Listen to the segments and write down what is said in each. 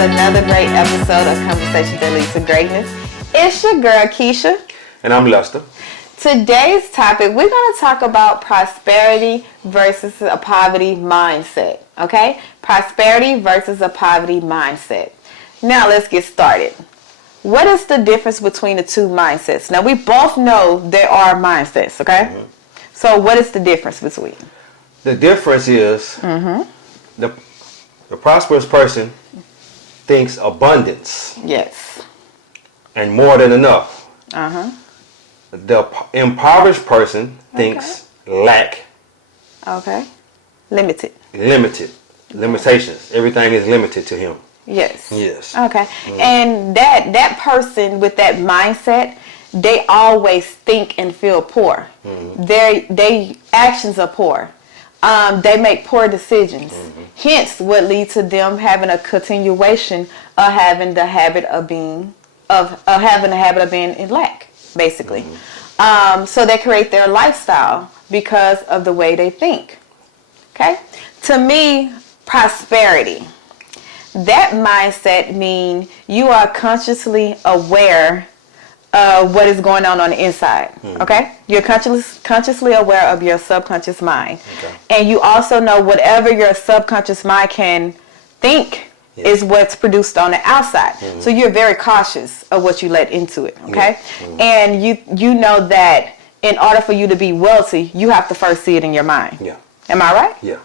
to another great episode of Conversation That Leads to Greatness. It's your girl, Keisha. And I'm Lester. Today's topic, we're going to talk about prosperity versus a poverty mindset. Okay? Prosperity versus a poverty mindset. Now, let's get started. What is the difference between the two mindsets? Now, we both know there are mindsets, okay? Mm-hmm. So, what is the difference between? The difference is the prosperous person thinks abundance. Yes. And more than enough. Uh-huh. The impoverished person thinks lack. Okay. Limited. Limitations. Everything is limited to him. Yes. Yes. Okay. And that person with that mindset, they always think and feel poor. Their actions are poor. They make poor decisions. Hence, what leads to them having a continuation of having the habit of being in lack, basically. So they create their lifestyle because of the way they think. Okay. To me, prosperity. That mindset means you are consciously aware of what is going on the inside. Okay? You're consciously aware of your subconscious mind. Okay. And you also know whatever your subconscious mind can think is what's produced on the outside. So you're very cautious of what you let into it. Okay? And you know that in order for you to be wealthy, you have to first see it in your mind. Yeah. Am I right? Yeah.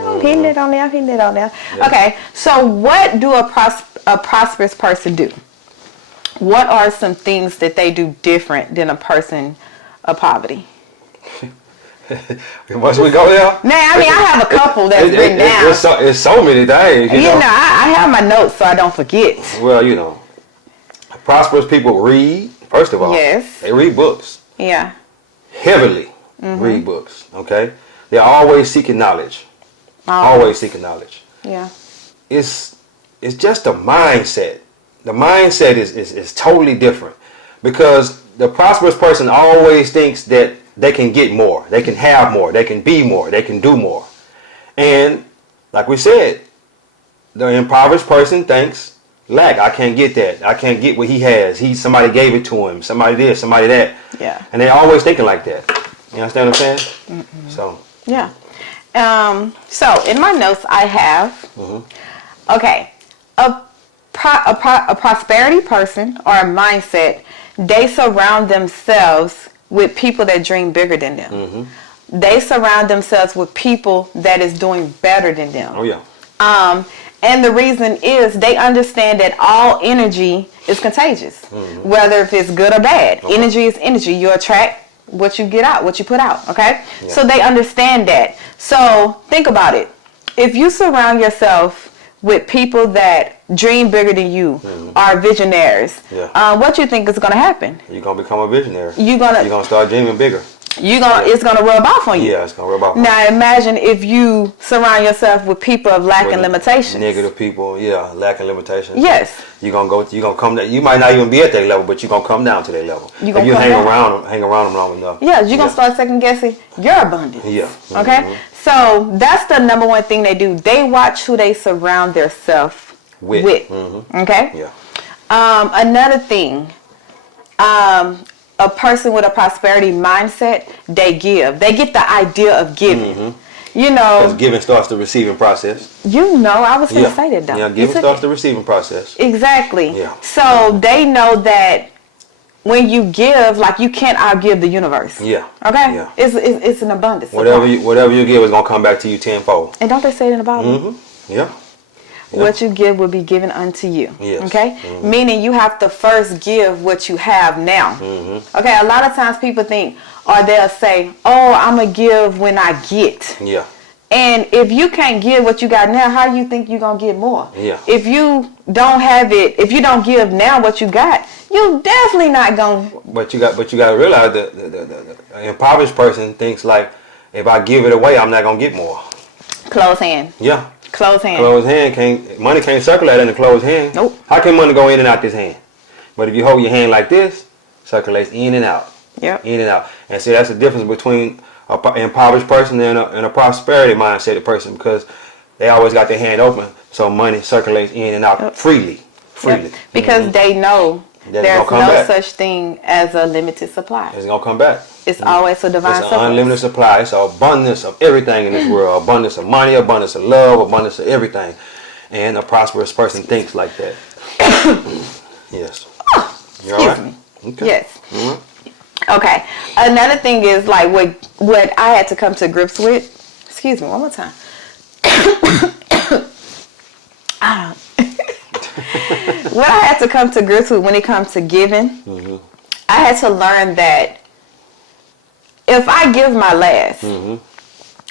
I'm hitting it on there. Yeah. Okay. So what do a prosperous person do? What are some things that they do different than a person of poverty? Once we go there? Now, I have a couple that's written down. It's so many things. You know, I have my notes so I don't forget. Well, prosperous people read, first of all. Yes. They read books. Yeah. Heavily read books, okay? They're always seeking knowledge. Always seeking knowledge. Yeah. It's just a mindset. The mindset is totally different because the prosperous person always thinks that they can get more, they can have more, they can be more, they can do more. And like we said, the impoverished person thinks lack. I can't get that. I can't get what he has. Somebody gave it to him. Somebody this, somebody that. Yeah. And they're always thinking like that. You understand what I'm saying? So. Yeah. So in my notes I have, okay, a prosperity person or a mindset, they surround themselves with people that dream bigger than them. They surround themselves with people that is doing better than them. Oh yeah. And the reason is they understand that all energy is contagious, whether if it's good or bad. Okay. Energy is energy. You attract what you get out, what you put out, okay? Yeah. So they understand that. So think about it. If you surround yourself with people that dream bigger than you, are visionaries, what you think is going to happen? You're going to become a visionary. You're going to start dreaming bigger. It's going to rub off on you. Yeah, it's going to rub off on you. Now imagine if you surround yourself with people of lack and limitations. Negative people, lack and limitations. Yes. You're going to come down. You might not even be at their level, but you're going to come down to their level. If you hang around them long enough. Yeah, you're going to start second guessing your abundance. Yeah. Okay? So that's the number one thing they do. They watch who they surround themselves with. Okay? Yeah. Another thing, a person with a prosperity mindset, they give. They get the idea of giving. Because giving starts the receiving process. I was going to say that though. Yeah, giving starts the receiving process. Exactly. Yeah. So they know that when you give, like you can't outgive the universe. Yeah. Okay? Yeah. It's an abundance. Whatever you give is going to come back to you tenfold. And don't they say it in the Bible? Yeah. What you give will be given unto you. Yes. Okay? Meaning you have to first give what you have now. Okay? A lot of times people think, or they'll say, oh, I'm going to give when I get. Yeah. And if you can't give what you got now, how do you think you're going to get more? Yeah. If you don't have it, if you don't give now what you got, you definitely not going to. But you got to realize that the impoverished person thinks like, if I give it away, I'm not going to get more. Closed hand. Yeah. Closed hand. Closed hand money can't circulate in a closed hand. Nope. How can money go in and out this hand? But if you hold your hand like this, circulates in and out. Yep. In and out. And see, that's the difference between an impoverished person and a prosperity mindset person, because they always got their hand open so money circulates in and out freely. Yep. Because they know there's no such thing as a limited supply. It's gonna come back. It's always a divine supply. It's an unlimited supply. It's an abundance of everything in this world. Abundance of money, abundance of love, abundance of everything. And a prosperous person thinks like that. Yes. You all right? Okay. Yes. Okay. Another thing is like what I had to come to grips with. Excuse me, one more time. What I had to come to grips with when it comes to giving, I had to learn that if I give my last,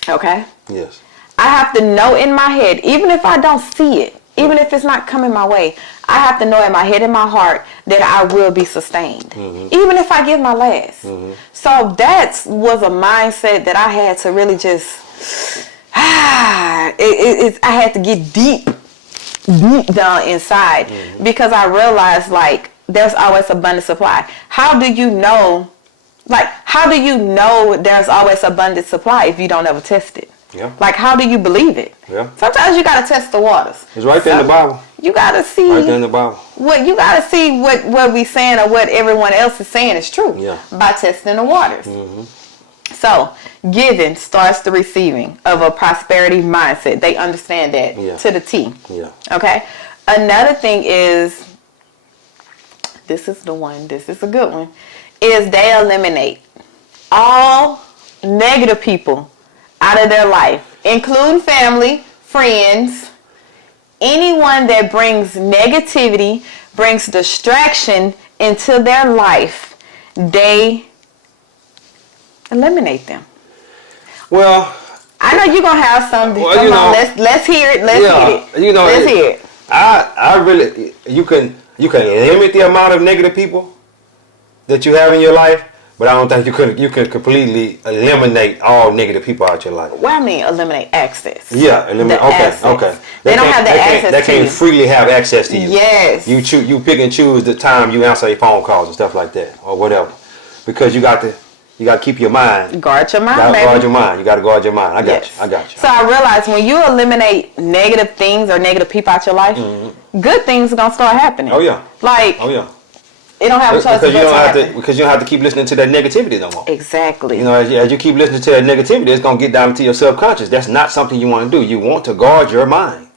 okay? Yes. I have to know in my head, even if I don't see it, even if it's not coming my way, I have to know in my head and my heart that I will be sustained, even if I give my last. So that was a mindset that I had to really just, I had to get deep down inside because I realized like there's always abundant supply. How do you know there's always abundant supply if you don't ever test it? Yeah. Like, how do you believe it? Yeah. Sometimes you gotta test the waters. It's right there in the Bible. You gotta see. Right there in the Bible. What we saying or what everyone else is saying is true. Yeah. By testing the waters. So, giving starts the receiving of a prosperity mindset. They understand that to the T. Yeah. Okay. Another thing is, this is a good one, is they eliminate all negative people out of their life, including family, friends, anyone that brings negativity, brings distraction into their life, they eliminate them. Well, I know you're gonna have some. Well, come on, let's hear it. Let's hear it. Let's hear it. I really, you can limit the amount of negative people that you have in your life, but I don't think you can completely eliminate all negative people out your life. Well, I mean, eliminate access. Yeah, eliminate. Okay. They don't have the access. They can't freely have access to you. Yes. You pick and choose the time you answer your phone calls and stuff like that, or whatever, because you got to keep your mind. Guard your mind, baby. Guard your mind. You got to guard your mind. I got you. So I realized when you eliminate negative things or negative people out your life, good things are gonna start happening. Oh yeah. Like. Oh yeah. It don't have a choice because you don't have to keep listening to that negativity no more. Exactly. You know, as you keep listening to that negativity, it's gonna get down into your subconscious. That's not something you want to do. You want to guard your mind.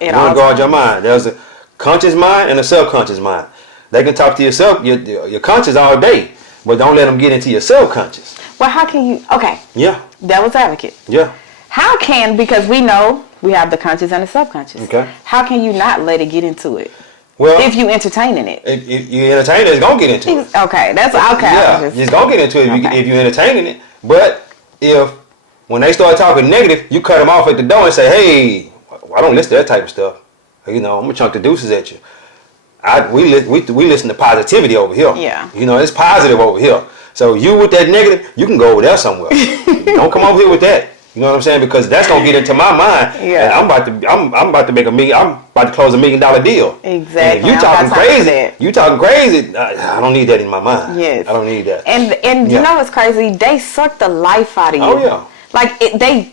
You want to guard your mind. There's a conscious mind and a subconscious mind. They can talk to yourself, your conscious all day, but don't let them get into your subconscious. Well, how can you? Okay. Yeah. Devil's advocate. Yeah. How can, because we know we have the conscious and the subconscious. Okay. How can you not let it get into it? Well, if you entertaining it. If you entertain it, it's gonna get into it. Okay, that's okay. Yeah, it's gonna get into it if you entertaining it. But when they start talking negative, you cut them off at the door and say, "Hey, I don't listen to that type of stuff. You know, I'm gonna chunk the deuces at you." We listen to positivity over here. Yeah. You know, it's positive over here. So you with that negative, you can go over there somewhere. Don't come over here with that. You know what I'm saying? Because that's gonna get into my mind. Yeah. And I'm about to make $1 million. I'm about to close $1 million deal. Exactly. You talking crazy? You talking crazy? I don't need that in my mind. Yes. I don't need that. And you know what's crazy? They suck the life out of you. Oh yeah. Like they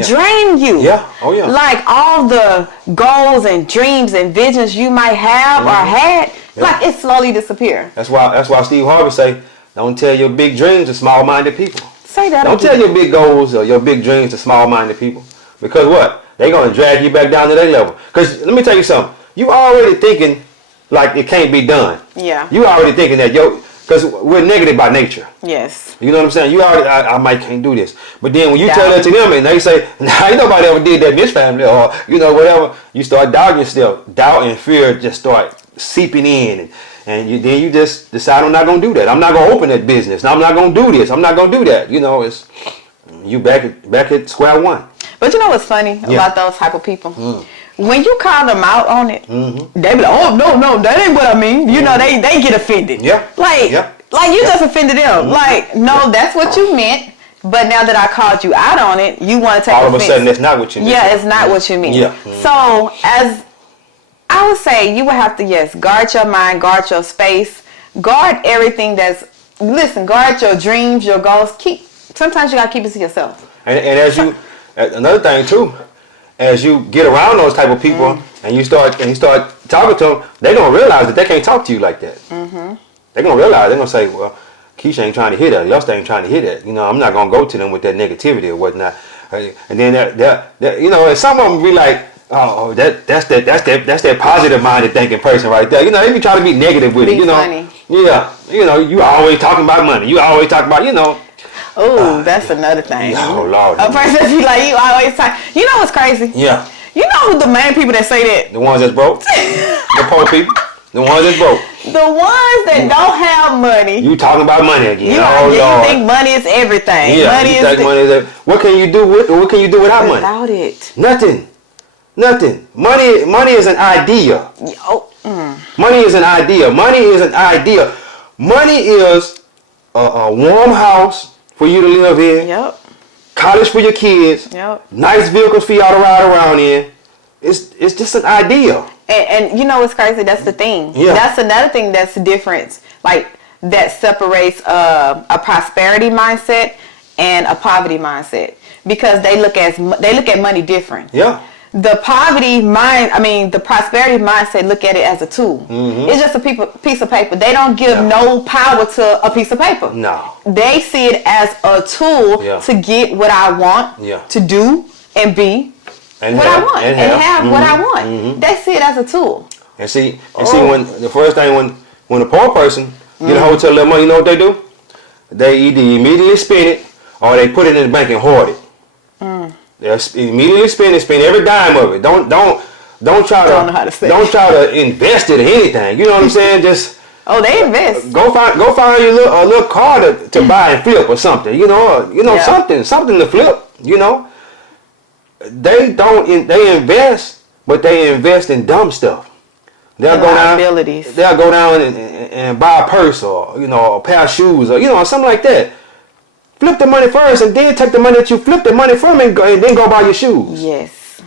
drain you. Yeah. Oh yeah. Like all the goals and dreams and visions you might have or had, like it slowly disappear. That's why Steve Harvey say, don't tell your big dreams to small-minded people. Say that. Don't tell your big goals or your big dreams to small-minded people. Because what? They're going to drag you back down to their level. Because let me tell you something. You already thinking like it can't be done. Yeah. You already thinking that, because we're negative by nature. Yes. You know what I'm saying? You already, I might can't do this. But then when you tell that to them and they say, nah, ain't nobody ever did that in this family or, whatever, you start doubting yourself. Doubt and fear just start seeping in. And then you just decide, I'm not going to do that. I'm not going to open that business. I'm not going to do this. I'm not going to do that. It's you back at square one. But you know what's funny about those type of people? When you call them out on it, they be like, oh, no, that ain't what I mean. You know, they get offended. Yeah. Like you just offended them. Like, no, that's what you meant. But now that I called you out on it, you want to take offense. All of a sudden, that's not what you mean. Yeah, it's not what you mean. Yeah. So, as I would say, you would have to, guard your mind, guard your space, guard everything guard your dreams, your goals. Sometimes you got to keep it to yourself. And another thing too, as you get around those type of people and you start talking to them, they're gonna realize that they can't talk to you like that. They're gonna realize, they're gonna say, well, Keisha ain't trying to hear that, Luster ain't trying to hear that. You know, I'm not gonna go to them with that negativity or whatnot. And then they're you know, and some of them be like, oh, that's that positive minded thinking person right there. You know, they be trying to be negative with it. You know, funny. Yeah, you know, you always talking about money. You always talking about, you know. Oh, that's another thing. Oh Lord. A person be like, you always talk. You know what's crazy? Yeah. You know who the main people that say that? The ones that's broke. The poor people. The ones that's broke. The ones that don't have money. You talking about money again? You think money is everything. Yeah. Money you think money is what can you do without money? Without it. Nothing. Money is an idea. Money is an idea. Money is an idea. Money is a warm house for you to live in. Yep. College for your kids. Yep. Nice vehicles for y'all to ride around in. It's just an idea. And you know what's crazy? That's the thing. Yeah. That's another thing that's the difference. Like that separates a prosperity mindset and a poverty mindset, because they look at money different. Yeah. The prosperity mindset look at it as a tool. It's just a piece of paper. They don't give no power to a piece of paper. No. They see it as a tool to get what I want, to do and be and what have, I want, and have what I want. They see it as a tool. And see when the first thing when a poor person get a hold to their money, you know what they do? They either immediately spend it or they put it in the bank and hoard it. They immediately spend every dime of it. Don't try to invest it in anything. You know what I'm saying? Just they invest. Go find you a little car to buy and flip or something. You know something to flip. You know, they invest, but they invest in dumb stuff. They'll go down and buy a purse or a pair of shoes or something like that. Flip the money first and then take the money that you flip the money from and then go buy your shoes. Yes.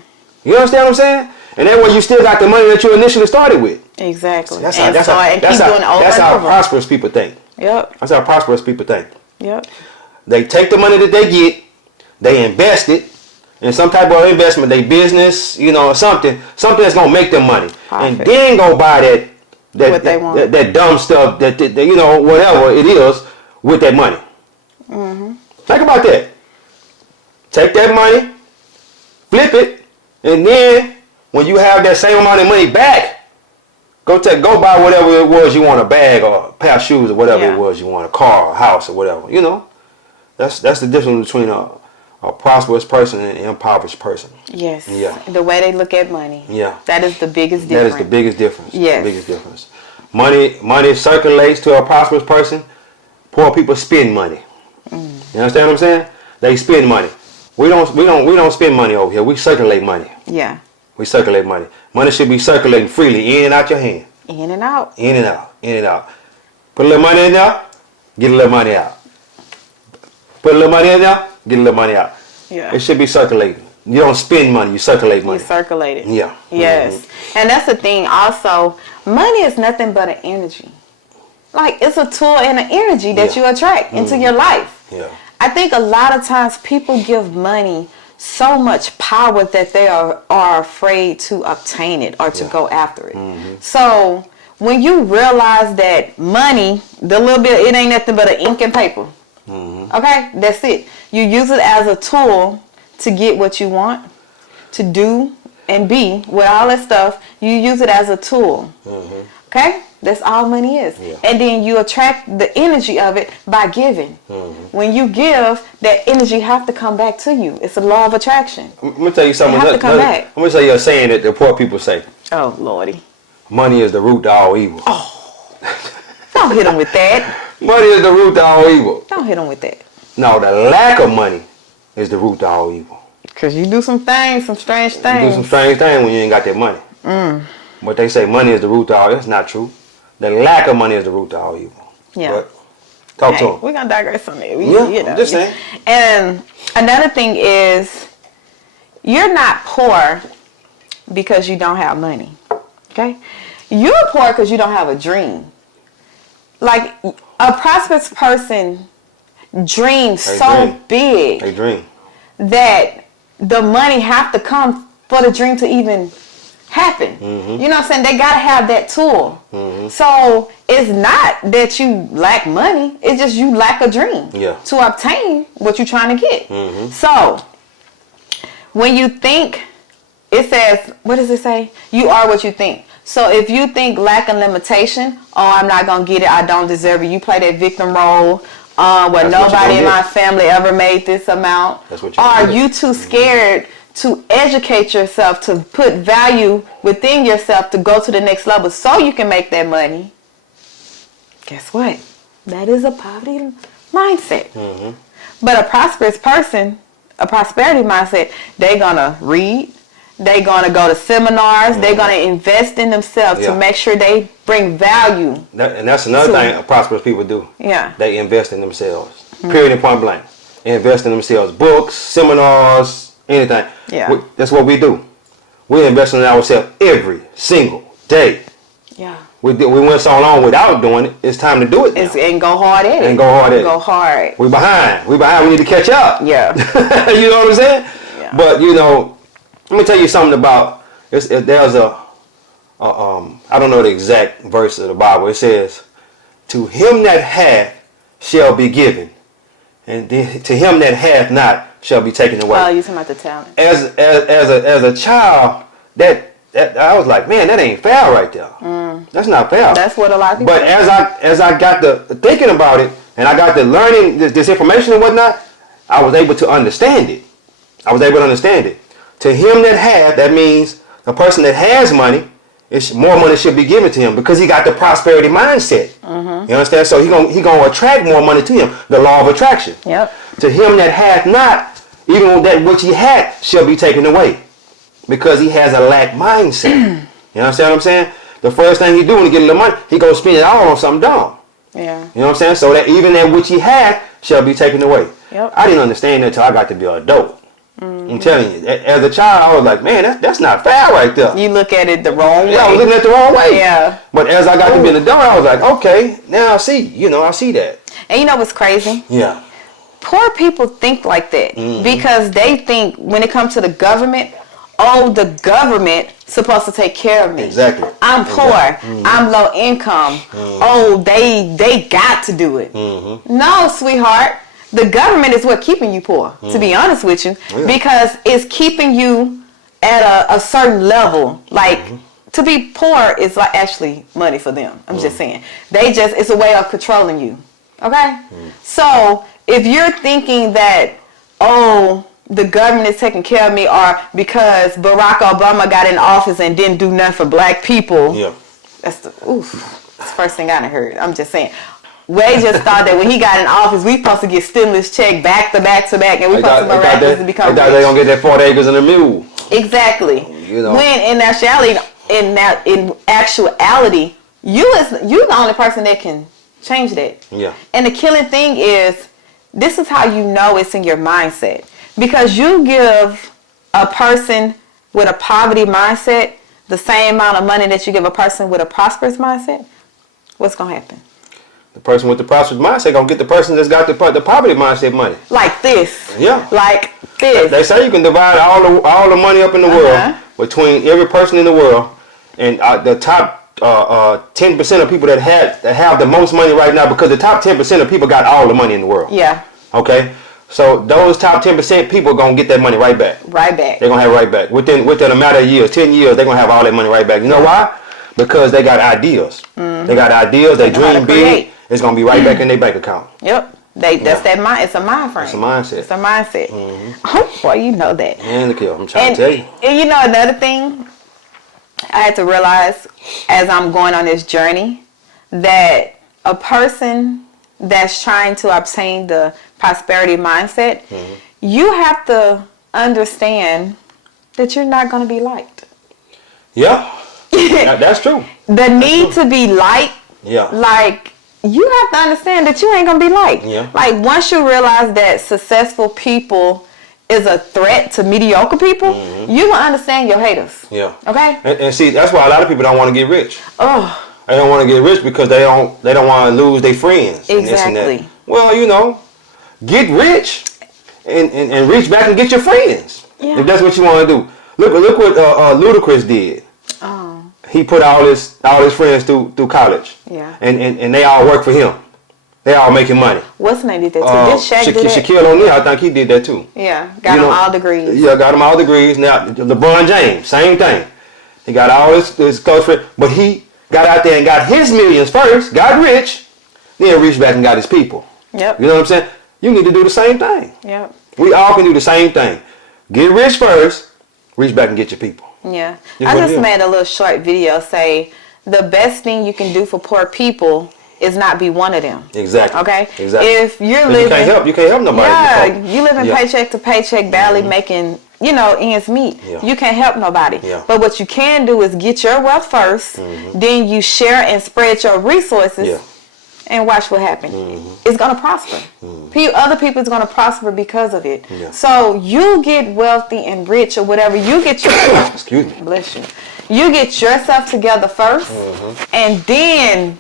You understand what I'm saying? And that way you still got the money that you initially started with. Exactly. That's how prosperous people think. Yep. That's how prosperous people think. Yep. They take the money that they get, they invest it in some type of investment, they business, something that's gonna make them money. Perfect. And then go buy that dumb stuff that whatever it is with that money. Think about that. Take that money, flip it, and then when you have that same amount of money back, go buy whatever it was you want, a bag or a pair of shoes or whatever it was you want, a car, a house or whatever. That's the difference between a prosperous person and an impoverished person. Yes. Yeah. The way they look at money. Yeah. That is the biggest difference. That is the biggest difference. Yes. The biggest difference. Money circulates to a prosperous person. Poor people spend money. You understand what I'm saying? They spend money. We don't spend money over here. We circulate money. Yeah. We circulate money. Money should be circulating freely in and out your hand. In and out. In and out. In and out. Put a little money in there, get a little money out. Put a little money in there, get a little money out. Yeah. It should be circulating. You don't spend money, you circulate money. You circulate it. Yeah. Yes. And that's the thing also. Money is nothing but an energy. Like, it's a tool and an energy that you attract into your life. Yeah. I think a lot of times people give money so much power that they are afraid to obtain it or to go after it. So when you realize that money, the little bit, it ain't nothing but an ink and paper. Okay, that's it. You use it as a tool to get what you want, to do and be with all that stuff. You use it as a tool. Okay, that's all money is. And then you attract the energy of it by giving. When you give, that energy have to come back to you. It's a law of attraction. I'm gonna tell you something. Have to come back. I'm gonna tell you a saying that the poor people say. Oh Lordy. Money is the root to all evil. Oh, don't hit them with that. Money is the root to all evil. Don't hit them with that. No, the lack of money is the root to all evil. Because you do some things, some strange things. You do some strange things when you ain't got that money. But they say money is the root to all evil. That's not true. The lack of money is the root to all evil. Yeah. But talk to them. We're going to digress on that. I'm just saying. And another thing is, you're not poor because you don't have money. Okay? You're poor because you don't have a dream. Like, a prosperous person dreams so big they dream that the money have to come for the dream to even happen. You know what I'm saying? They gotta have that tool. So it's not that you lack money, it's just you lack a dream to obtain what you're trying to get. So when you think, it says, what does it say? You are what you think. So if you think lack and limitation, oh, I'm not gonna get it, I don't deserve it, you play that victim role, where nobody in my family ever made this amount, or you too scared to educate yourself, to put value within yourself to go to the next level so you can make that money. Guess what? That is a poverty mindset. But a prosperous person, a prosperity mindset, they're gonna read, they're gonna go to seminars, they're gonna invest in themselves to make sure they bring value. And that's another thing prosperous people do. Yeah. They invest in themselves. Period and point blank. Invest in themselves. Books, seminars, anything. Yeah. That's what we do. We invest in ourselves every single day. Yeah. We went so long without doing it. It's time to do it now. And go hard at it. And go hard at it. Go hard. We behind. We need to catch up. Yeah. You know what I'm saying? Yeah. But you know, let me tell you something about. There's I don't know the exact verse of the Bible. It says, "To him that hath shall be given, and to him that hath not shall be taken away." Oh, you're talking about the talent. As a child, that I was like, man, that ain't fair right there. That's not fair. That's what a lot of people. But as I got to thinking about it, and I got to learning this information and whatnot, I was able to understand it. To him that hath, that means the person that has money, more money should be given to him because he got the prosperity mindset. You understand? So he gonna attract more money to him. The law of attraction. Yep. To him that hath not, even that which he hath shall be taken away, because he has a lack mindset. You understand what I'm saying? The first thing he do when he get a little money, he gonna spend it all on something dumb. Yeah. You know what I'm saying? So that even that which he had shall be taken away. Yep. I didn't understand that until I got to be an adult. I'm telling you, as a child, I was like, man, that's not fair right there. You look at it the wrong way. Yeah, I was looking at it the wrong way. Yeah. But as I got to be an adult, I was like, okay, now I see. I see that. And you know what's crazy? Yeah. Poor people think like that because they think when it comes to the government, oh, the government supposed to take care of me. Exactly. I'm poor. I'm low income. Oh, they got to do it. No, sweetheart. The government is what keeping you poor, to be honest with you, because it's keeping you at a certain level. Like, to be poor is like actually money for them. I'm just saying. It's a way of controlling you. Okay? So, if you're thinking that, oh, the government is taking care of me, or because Barack Obama got in office and didn't do nothing for black people, that's the first thing I done heard. I'm just saying. Way just thought that when he got in office, we supposed to get stimulus check back to back to back, and we supposed to miraculously become rich. They gonna get that 40 acres and a mule. Exactly. When in actuality, you the only person that can change that. Yeah. And the killing thing is, this is how you know it's in your mindset, because you give a person with a poverty mindset the same amount of money that you give a person with a prosperous mindset. What's gonna happen? The person with the prosperous mindset gonna get the person that's got the poverty mindset money. Like this. Yeah. Like this. They say you can divide all the money up in the world between every person in the world, and the top 10% of people that have the most money right now, because the top 10% of people got all the money in the world. Yeah. Okay. So those top 10% people are gonna get that money right back. Right back. They're gonna have it right back within a matter of years, 10 years. They're gonna have all that money right back. You know why? Because they got ideas. They got ideas. They dream big. It's gonna be right back in their bank account. Yep. That's that mind. It's a mind frame. It's a mindset. It's a mindset. Oh boy, you know that. And look here, I'm trying to tell you. And you know another thing I had to realize as I'm going on this journey, that a person that's trying to obtain the prosperity mindset, you have to understand that you're not going to be liked. Yeah. That's true. The need to be liked. Yeah. Like, you have to understand that you ain't gonna be liked. Yeah. Like, once you realize that successful people is a threat to mediocre people, you will understand your haters. Yeah. Okay. And see, that's why a lot of people don't want to get rich. Oh. They don't want to get rich because they don't want to lose their friends. Exactly. And this and that. Well, get rich and reach back and get your friends. Yeah. If that's what you want to do. Look what Ludacris did. Oh. He put all his friends through college. Yeah. And they all work for him. They all making money. What's the name did that too? Did Shaq do that? Shaquille O'Neal, I think he did that too. Yeah, got them all degrees. Yeah, got them all degrees. Now LeBron James, same thing. He got all his close friends, but he got out there and got his millions first, got rich, then reached back and got his people. Yep. You know what I'm saying? You need to do the same thing. Yep. We all can do the same thing. Get rich first, reach back and get your people. Yeah. I just made a little short video say the best thing you can do for poor people is not be one of them. Exactly. Okay? Exactly. If you're living... You can't help nobody. Yeah, you living paycheck to paycheck, barely making, ends meet. Yeah. You can't help nobody. Yeah. But what you can do is get your wealth first, then you share and spread your resources, and watch what happens. It's going to prosper. Other people is going to prosper because of it. Yeah. So you get wealthy and rich or whatever, you get your... Excuse me. Bless you. You get yourself together first, and then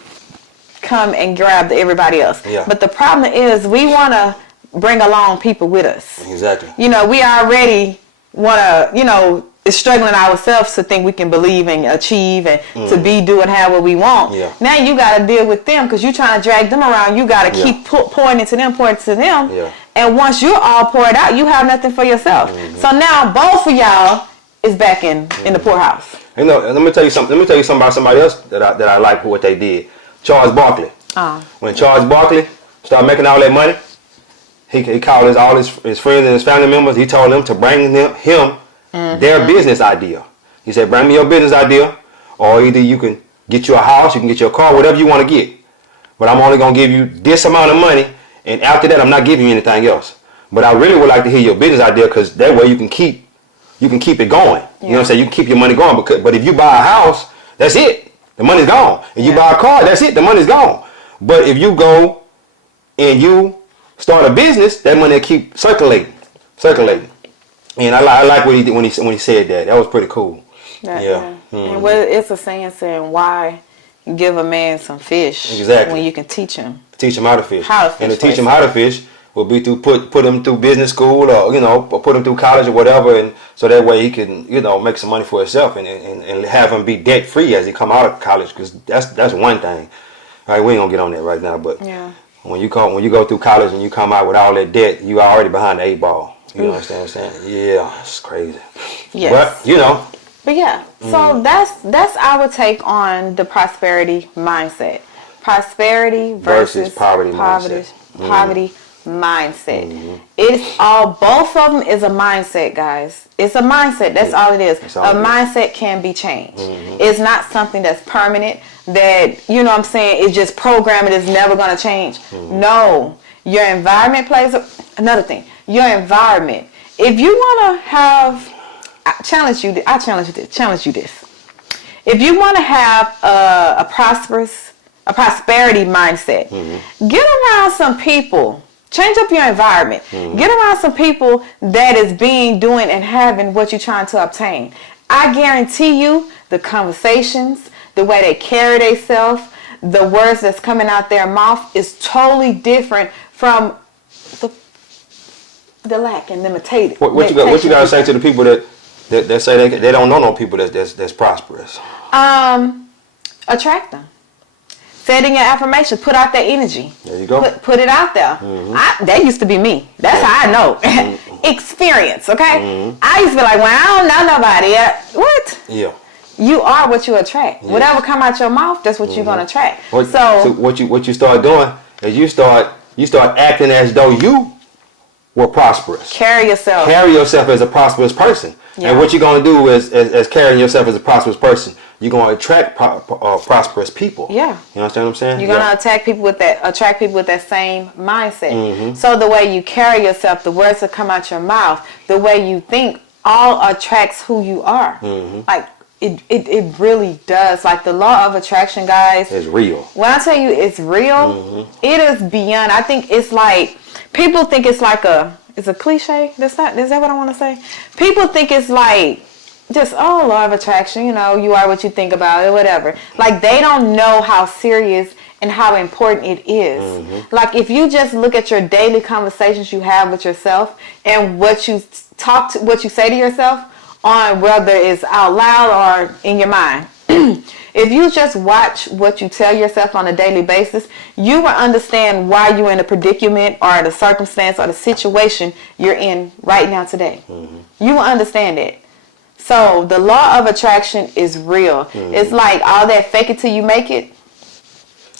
come and grab everybody else. Yeah. But the problem is we want to bring along people with us. Exactly. We already want to, is struggling ourselves to think we can believe and achieve and to be, do, and have what we want. Yeah. Now you got to deal with them because you're trying to drag them around. You got to keep pouring into them. Yeah. And once you're all poured out, you have nothing for yourself. So now both of y'all is back in the poorhouse. Let me tell you something. Let me tell you something about somebody else that I like what they did. Charles Barkley. When Charles Barkley started making all that money, he called all his friends and his family members. He told them to bring him their business idea. He said, bring me your business idea, or either you can get you a house, you can get your car, whatever you want to get. But I'm only going to give you this amount of money, and after that, I'm not giving you anything else. But I really would like to hear your business idea because that way you can keep it going. You know what I'm saying? You can keep your money going. But if you buy a house, that's it. The money's gone. If you buy a car, that's it. The money's gone. But if you go and you start a business, that money will keep circulating. And I like what he did when he said that. That was pretty cool. And it's a saying why give a man some fish when you can teach him. Teach him how to fish. And to teach him basically. how to fish will be to put him through business school or put him through college or whatever, and so that way he can make some money for himself and have him be debt free as he come out of college, because that's one thing. All right, we ain't gonna get on that right now, but when you go through college and you come out with all that debt, you already behind the 8 ball. You understand what I'm saying? Yeah, it's crazy. Yes. But so that's our take on the prosperity mindset. Prosperity versus poverty mindset. It's both of them is a mindset, guys. It's a mindset. That's all it is. A mindset can be changed. It's not something that's permanent that, what I'm saying, is just programmed. It's never going to change. No. Your environment plays another thing. Your environment. If you want to have, I challenge you this. If you want to have a prosperity mindset, get around some people. Change up your environment. Get around some people that is doing and having what you're trying to obtain. I guarantee you the conversations, the way they carry themselves, the words that's coming out their mouth is totally different from the lack and limitated. What you got to say to the people that say they don't know no people that's prosperous? Attract them. Say it in your affirmation. Put out that energy. There you go. Put it out there. That used to be me. That's how I know. Experience, okay? I used to be like, well, I don't know nobody. What? Yeah. You are what you attract. Yes. Whatever come out your mouth, that's what you're gonna attract. So what you start doing is you start acting as though you were prosperous. Carry yourself as a prosperous person. Yeah. And what you're gonna do is as carrying yourself as a prosperous person, you're gonna attract prosperous people. Yeah. You understand what I'm saying? You're gonna attract people with that same mindset. So the way you carry yourself, the words that come out your mouth, the way you think, all attracts who you are. Like it really does. Like the law of attraction, guys. It's real. When I tell you it's real, it is beyond. I think it's like people think it's like it's a cliche. Is that what I want to say? People think it's like just law of attraction. You are what you think about it, whatever. Like they don't know how serious and how important it is. Like if you just look at your daily conversations you have with yourself and what you say to yourself on whether it's out loud or in your mind. If you just watch what you tell yourself on a daily basis, you will understand why you're in a predicament or the circumstance or the situation you're in right now today. You will understand it. So the law of attraction is real. It's like all that fake it till you make it.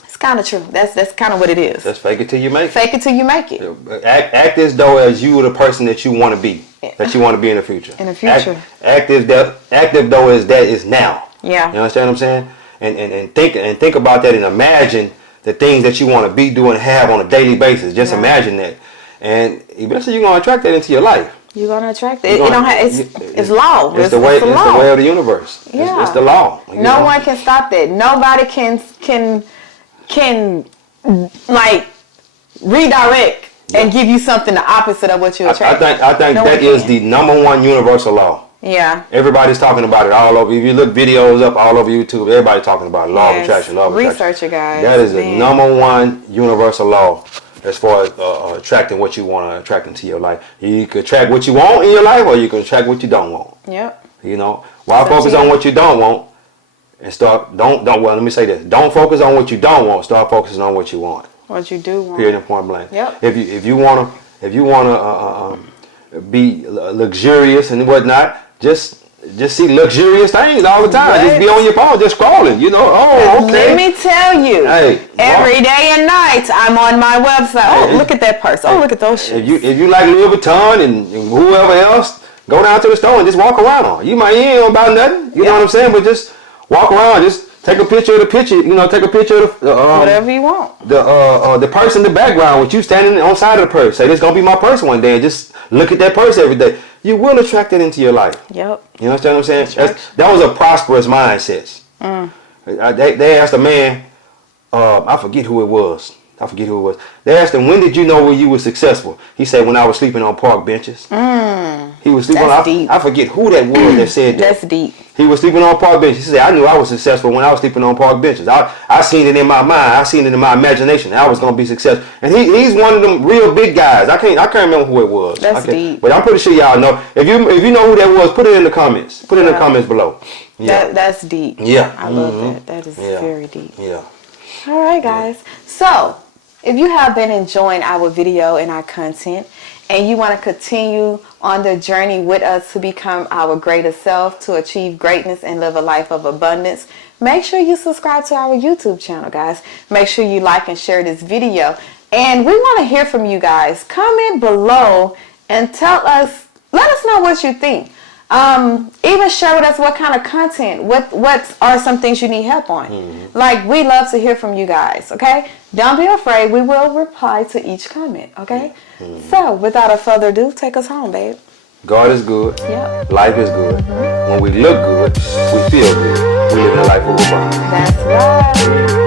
It's kind of true. That's kind of what it is. That's fake it till you make it. Fake it till you make it. Act as though as you are the person that you want to be. That you want to be in the future. In the future. Act as though as that is now. Yeah. You understand what I'm saying? And think about that and imagine the things that you want to be, do, and have on a daily basis. Just imagine that. And eventually you're going to attract that into your life. You're going to attract it. It's law. It's the way of the universe. Yeah. It's the law. No one can stop that. Nobody can like redirect and give you something the opposite of what you attract. I think that is the number one universal law. Yeah. Everybody's talking about it all over. If you look videos up all over YouTube, everybody's talking about law of attraction. Law of attraction. Research it, guys. That is the number one universal law as far as attracting what you want to attract into your life. You can attract what you want in your life, or you can attract what you don't want. Yep. You know, why focus on what you don't want and start? Well, let me say this: don't focus on what you don't want. Start focusing on what you want. What you do want. Period and point blank. Yep. If you wanna be luxurious and whatnot, just see luxurious things all the time. Just be on your phone, just scrolling. You know, okay. Let me tell you, every day and night I'm on my website. Oh, look at that purse. Oh, look at those shoes. If you like Louis Vuitton and whoever else, go down to the store and just walk around. You ain't about nothing. You know what I'm saying? But just walk around. Just take a picture of the picture. You know, take a picture of whatever you want. The purse in the background with you standing on side of the purse. Say, this is gonna be my purse one day. And just look at that purse every day. You will attract it into your life. Yep. You understand what I'm saying? That was a prosperous mindset. They asked a man, I forget who it was. They asked him, when did you know when you were successful? He said, when I was sleeping on park benches. He was sleeping on, I forget who that was that said that. That's deep. He was sleeping on park benches. He said, I knew I was successful when I was sleeping on park benches. I seen it in my mind. I seen it in my imagination. I was going to be successful. And he's one of them real big guys. I can't remember who it was. That's deep. But I'm pretty sure y'all know. If you know who that was, put it in the comments. Put it in the comments below. Yeah. That's deep. Yeah. I love that. That is very deep. Yeah. All right, guys. So, if you have been enjoying our video and our content, and you want to continue on the journey with us to become our greater self, to achieve greatness and live a life of abundance, make sure you subscribe to our YouTube channel, guys. Make sure you like and share this video. And we want to hear from you guys. Comment below and let us know what you think. Even share with us what kind of content, what are some things you need help on. Like, we love to hear from you guys, okay? Don't be afraid. We will reply to each comment, okay? So, without a further ado, take us home, babe. God is good. Yep. Life is good. When we look good, we feel good. We live in a life of abundance. That's right.